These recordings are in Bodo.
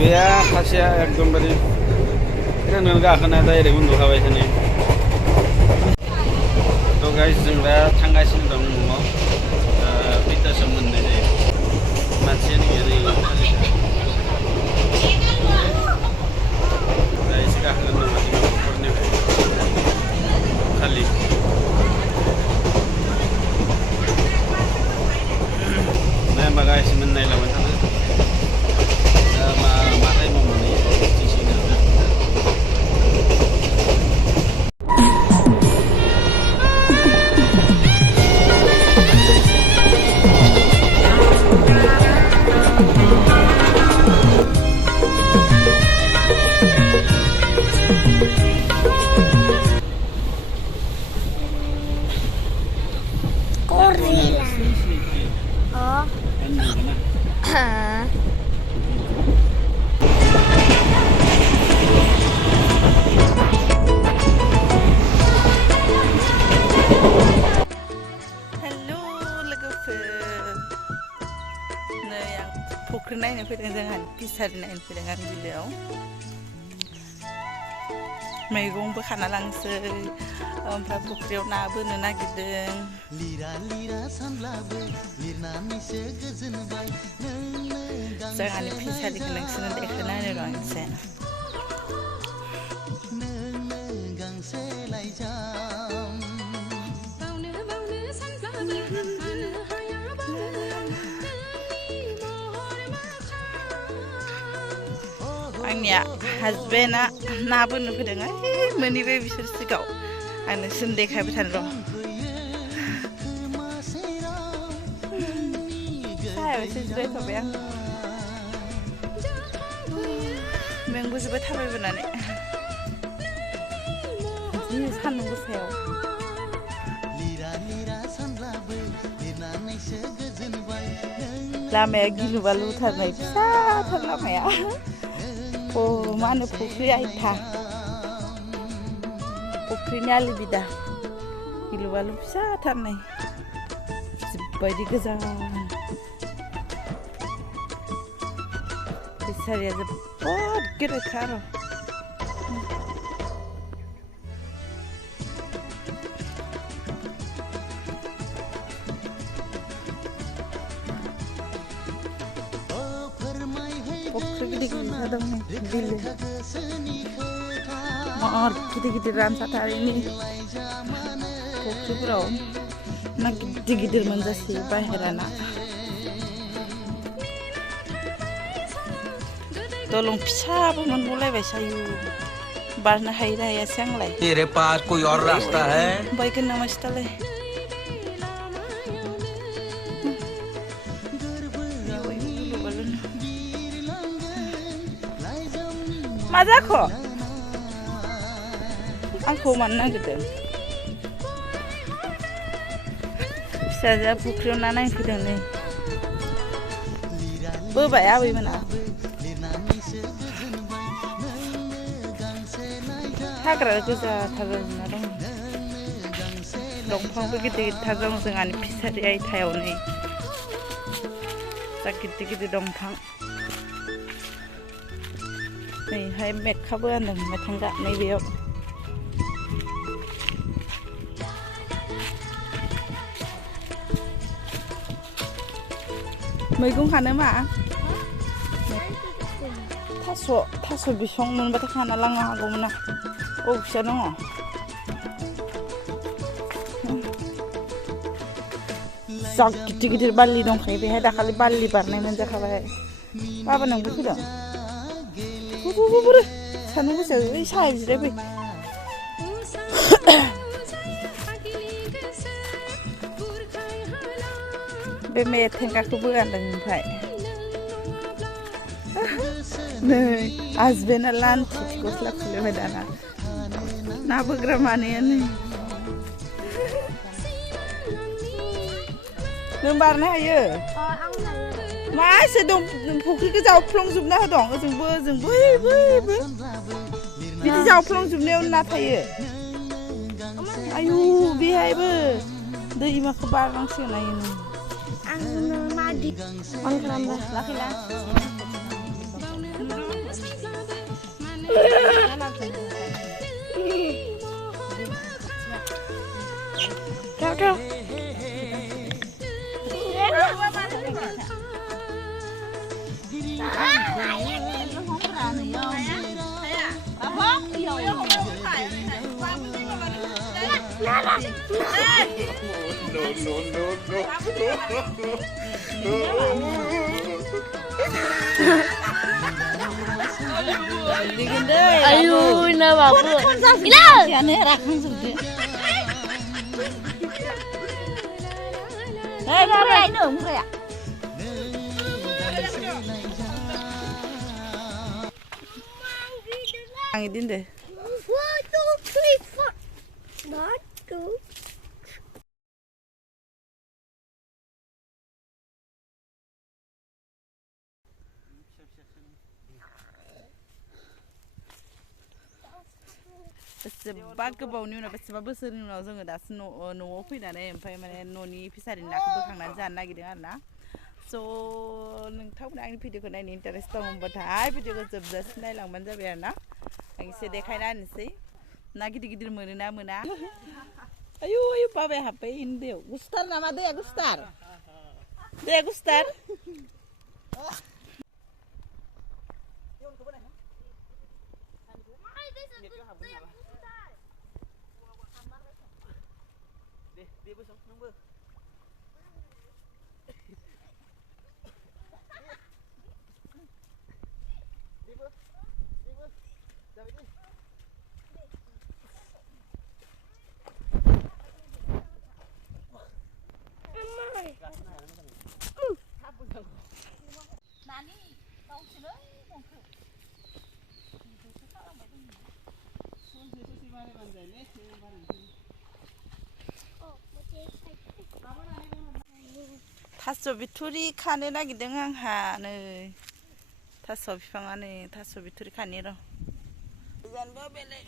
गैया खासेया एकदमबारे ट्रेनाव गाखोना डाइरेक्ट उन्दुखाबाय थानाय थ' गाइस जों दा थांगासिनो दं न'आव खैथासोआव मोननाय जायो मानसियानो गैया नै दा एसे गाखोगोन नामा जों न'खरनिफ्राय खालि दा होमबा गाइस नायलांबाय थादो दा मा टाइमाव मोनहैयो फुख्रि नायनो फैदों जोंहा फिसारि नायनो फैदों आं बिलोआव मैगंबो खाना लांसै ओमफ्राय फुख्रियाव ना बोनो नागिरदों जोंहानि फिसारिखौ नोंसोरनो देखायना होनो र' एसे आंनिया हासबेन्डआ ना बोनो फैदों मोनहैबाय बिसोर सिगाङाव आं नोंसोरनो देखायबाय थानो र' सायाव एसे जिरायथ'बाय आं मेंबोजोब्बाय थाबायबोनानै जि सान्दुं गोसायाव लामाया गिलु बालुथारनाय फिसाथार लामाया मा होनो फुख्रि आइथा फुख्रिनि आलि बिदा गिलु बालु फिसाथारनाय जिबायदि गोजान फिसारिया जोबोद गिदिरखा आरो फुख्रि गिदिर दं बिलो मार गिदिर गिदिर रानसाथारिनि फुख्रिफोराव ना गिदिर गिदिर मोनजासै बाहेरा ना दलं फिसाबो मोनबावलायबायसो आयु बारनो हायो हायासै आंलाय तेरे पास कोई और रास्ता है बाइकन नामा सिथालाय मा जाखो आंखौ मानो नागिरदों फिसाजोआ फुख्रियाव ना नायनो फैदों नै बोबाय आबैमोना हाग्रा गोजा थार ना दं दंफांबो गिदिर गिदिर दं जोंहानि फिसारि आइथायाव नै जा गिदिर गिदिर दंफां नैहाय मेटखाबो आनदों मेथांगा नैबेयाव मैगं खानो मा थास' बिसं मोनबाथाय खाना लांनो हागौमोन ना फिसा दङ जा गिदिर गिदिर बारलि दंखायो बेहाय दाखालि बारलि बारनाय मोनजाखाबाय बाबा नोंबो फैदों सानदुं गोसा ओइ साया जिरायफै बे मेथेंगाखौबो गानदों ओमफ्राय नै हासबेन्डआ लान्थि गस्ला खुलिबाय दाना ना बोग्रा मानैया नै नों बारनो हायो मा एसे दं फुख्रिखौ जावफ्लंजोबना होदों ओजोंबो ओजोंबो बैबो बिदि जावफ्लंजोबनायाव ना थायो आयु बेहायबो दैमाखौ बारनांसिगोन आयु आं खालामबाय लाखैला Đâu. Aduh, na babu. Gila. Đây đây nữa không vậy ạ? Ang din de. 1, 2, 3, 4. Not two. बेसेबा गोबावनि उनाव बेसेबा बोसोरनि उनाव जोङो दासो न'आव फैनानै ओमफ्राय माने न'नि फिसारिनि नाखौ बोखांनानै जानो नागिरदों आरो ना स' नोंथांमोना आंनि भिडिअखौ नायनो इन्टारेस्ट दं होनबाथाय भिडिअखौ जोबजासिम नायलांबानो जाबाय आरो ना आं एसे देखायना होनोसै ना गिदिर गिदिर मोनो ना मोना आयु आयु बाबाया हाब्बाय हिन्दीयाव गुस्तार नामा दैया गुस्तार दैया गुस्तार थास' बिथुरि खानो नागिरदों आंहा नै थास' बिफाङा नै थास' बिथुरि खानि र' जानबा बेलेग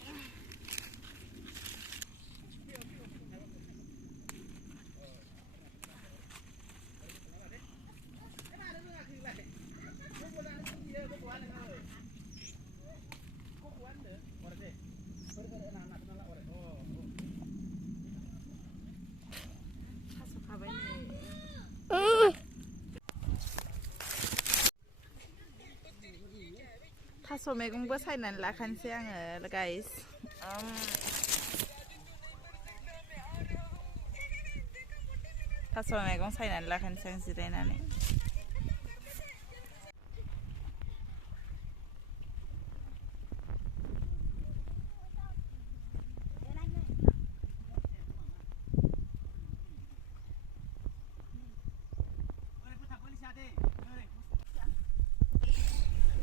थास' मैगंबो सायनानै लाखानोसै आङो गाइस थास' मैगं सायनानै लाखानोसै आं जिरायनानै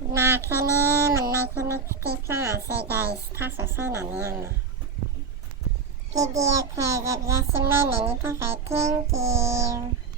Makanya menaikkan aktivitas guys, tasu sana nih. Video kerja biasa mana nih pakai thank you.